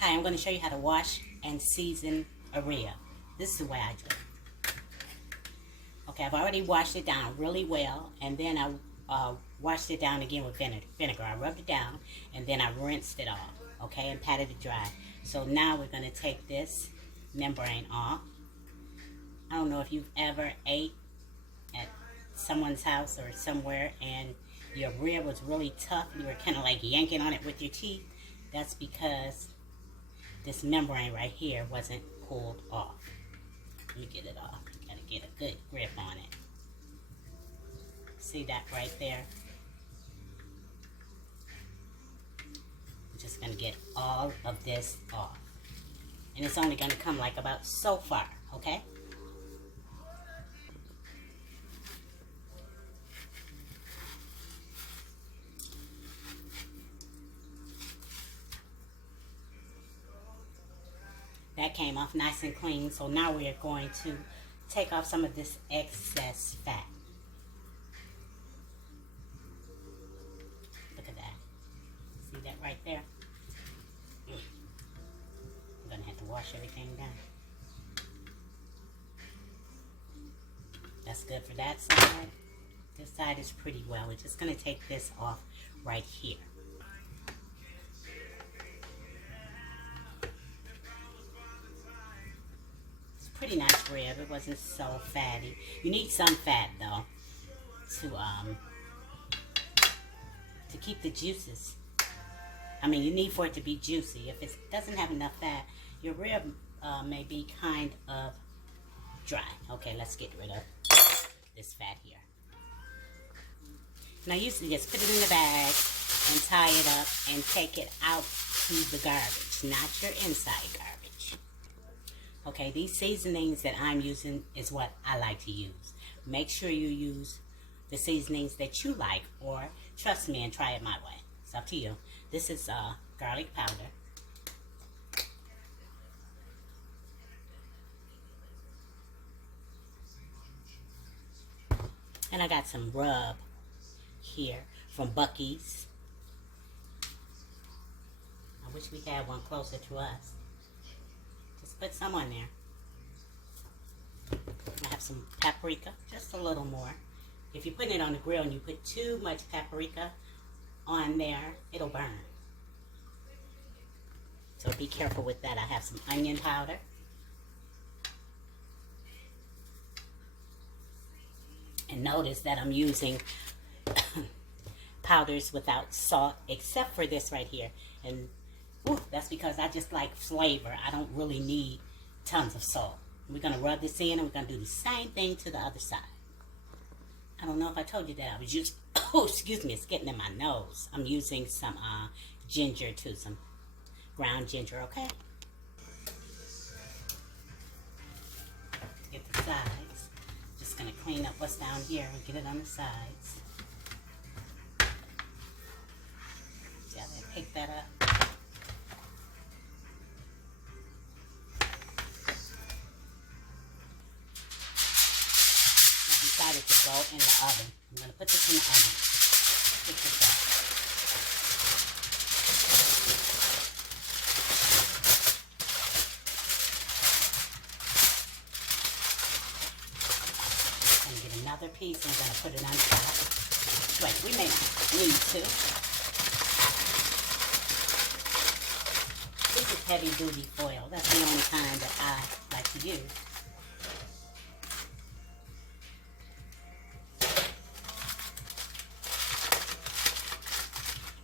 Hi, I'm going to show you how to wash and season a rib. This is the way I do it. Okay, I've already washed it down really well, and then I washed it down again with vinegar. I rubbed it down, and then I rinsed it off, okay, and patted it dry. So now we're going to take this membrane off. I don't know if you've ever ate at someone's house or somewhere, and your rib was really tough. You were kind of like yanking on it with your teeth. That's because this membrane right here wasn't pulled off. Let me get it off. You gotta get a good grip on it. See that right there? I'm just gonna get all of this off. And it's only gonna come like about so far, okay? That came off nice and clean. So now we are going to take off some of this excess fat. Look at that. See that right there? I'm going to have to wash everything down. That's good for that side. This side is pretty well. We're just going to take this off right here. Pretty nice rib. It wasn't so fatty. You need some fat though to keep the juices. I mean, you need for it to be juicy. If it doesn't have enough fat, your rib may be kind of dry. Okay, let's get rid of this fat here. Now, usually just put it in the bag and tie it up and take it out to the garbage, not your inside garbage. Okay, these seasonings that I'm using is what I like to use. Make sure you use the seasonings that you like, or trust me and try it my way. It's up to you. This is garlic powder. And I got some rub here from Buc-ee's. I wish we had one closer to us. Put some on there. I have some paprika, just a little more. If you're putting it on the grill and you put too much paprika on there, it'll burn. So be careful with that. I have some onion powder. And notice that I'm using powders without salt, except for this right here. And that's because I just like flavor. I don't really need tons of salt. We're going to rub this in, and we're going to do the same thing to the other side. I don't know if I told you that. I was using, oh, excuse me, it's getting in my nose. I'm using some ginger too, some ground ginger, okay? Get the sides. Just going to clean up what's down here and get it on the sides. See how they pick that up? Decided to go in the oven. I'm going to put this in the oven. Pick this up. I'm going to get another piece and I'm going to put it on top. Wait, we may need to. This is heavy duty foil. That's the only kind that I like to use.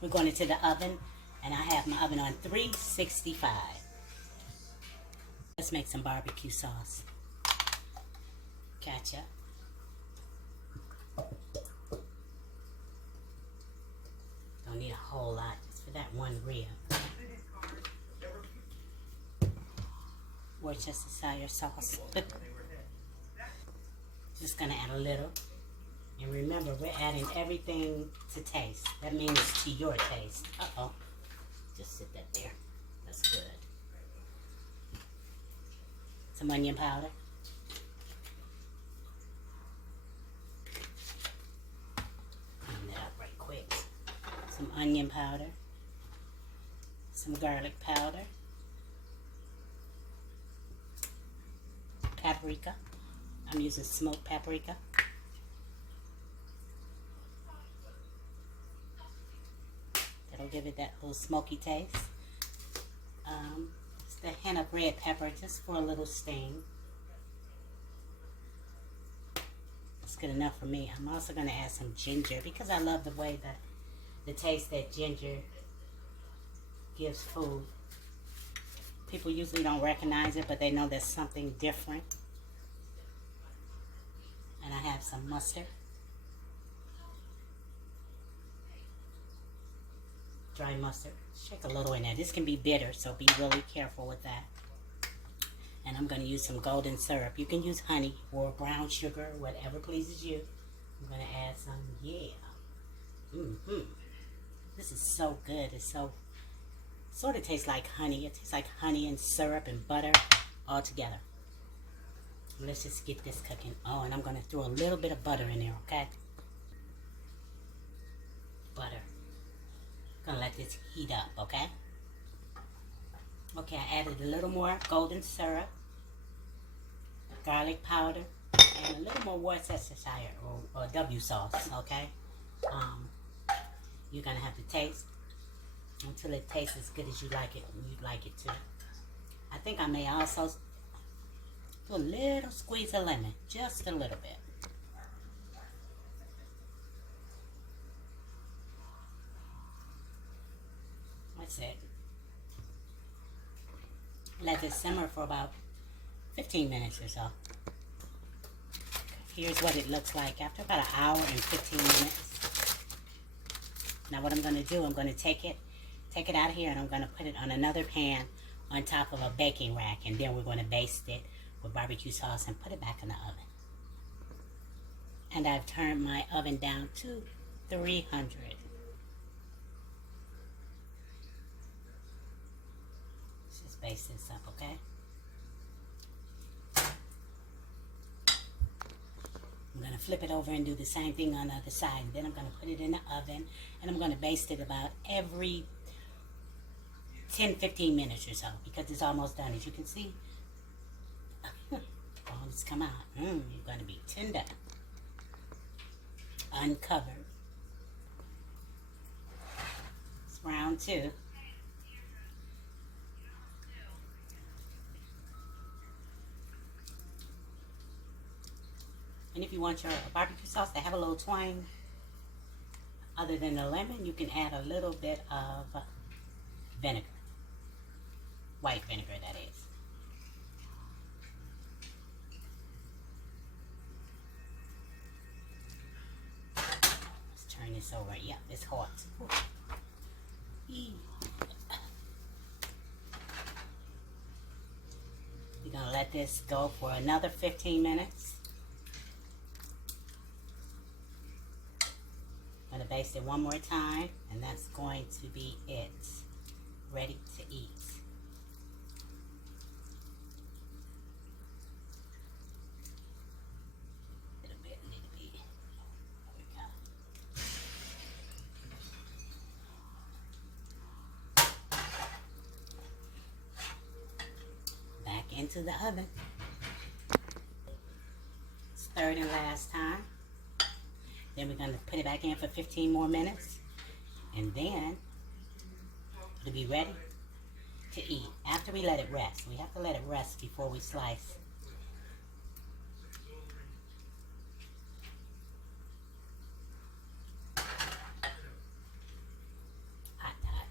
We're going into the oven, and I have my oven on 365. Let's make some barbecue sauce. Ketchup. Don't need a whole lot, just for that one rib. Worcestershire sauce. Just gonna add a little. And remember, we're adding everything to taste. That means to your taste. Uh-oh. Just sit that there. That's good. Some onion powder. Clean that up right quick. Some onion powder. Some garlic powder. paprika. I'm using smoked paprika. That'll give it that little smoky taste. Just a hint of red pepper just for a little sting. It's good enough for me. I'm also going to add some ginger because I love the way that the taste that ginger gives food. People usually don't recognize it, but they know there's something different. And I have some mustard. Dry mustard. Shake a little in there. This can be bitter, so be really careful with that. And I'm going to use some golden syrup. You can use honey or brown sugar, whatever pleases you. I'm going to add some, This is so good. It's so, sort of tastes like honey. It tastes like honey and syrup and butter all together. Let's just get this cooking. Oh, and I'm going to throw a little bit of butter in there, okay? Butter. Gonna let this heat up, okay? Okay, I added a little more golden syrup, garlic powder, and a little more Worcestershire or W sauce, okay? You're gonna have to taste until it tastes as good as you like it, and you'd like it too. I think I may also do a little squeeze of lemon, just a little bit. That's it. Let it simmer for about 15 minutes or so. Here's what it looks like after about an hour and 15 minutes. Now what I'm going to do, I'm going to take it out of here, and I'm going to put it on another pan on top of a baking rack, and then we're going to baste it with barbecue sauce and put it back in the oven. And I've turned my oven down to 300. Baste this up, okay? I'm going to flip it over and do the same thing on the other side. And then I'm going to put it in the oven, and I'm going to baste it about every 10-15 minutes or so, because it's almost done. As you can see, almost come out. You're going to be tender. Uncovered. It's round 2. And if you want your barbecue sauce to have a little twang, other than the lemon, you can add a little bit of vinegar. White vinegar, that is. Let's turn this over. Yeah, it's hot. You're going to let this go for another 15 minutes. I'm going to baste it one more time, and that's going to be it. Ready to eat. Little bit. There we go. Back into the oven. It's third and last time. Then we're going to put it back in for 15 more minutes. And then it'll be ready to eat. After we let it rest. We have to let it rest before we slice. Hot, hot.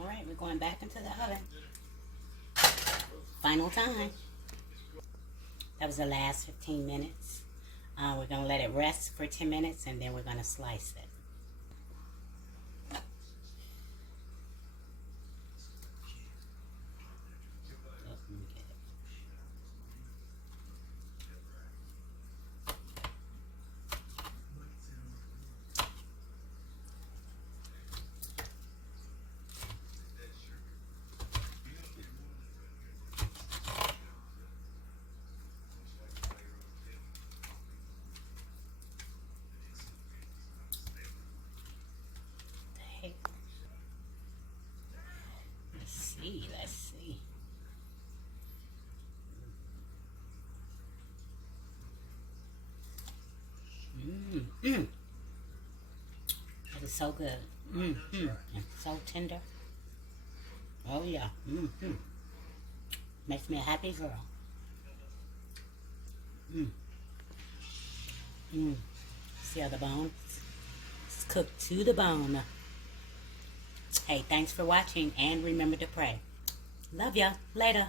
Alright, we're going back into the oven. Final time. That was the last 15 minutes. We're going to let it rest for 10 minutes, and then we're going to slice it. That is so good. And so tender. Oh yeah. Makes me a happy girl. See how the bone? It's cooked to the bone. Hey, thanks for watching and remember to pray. Love ya. Later.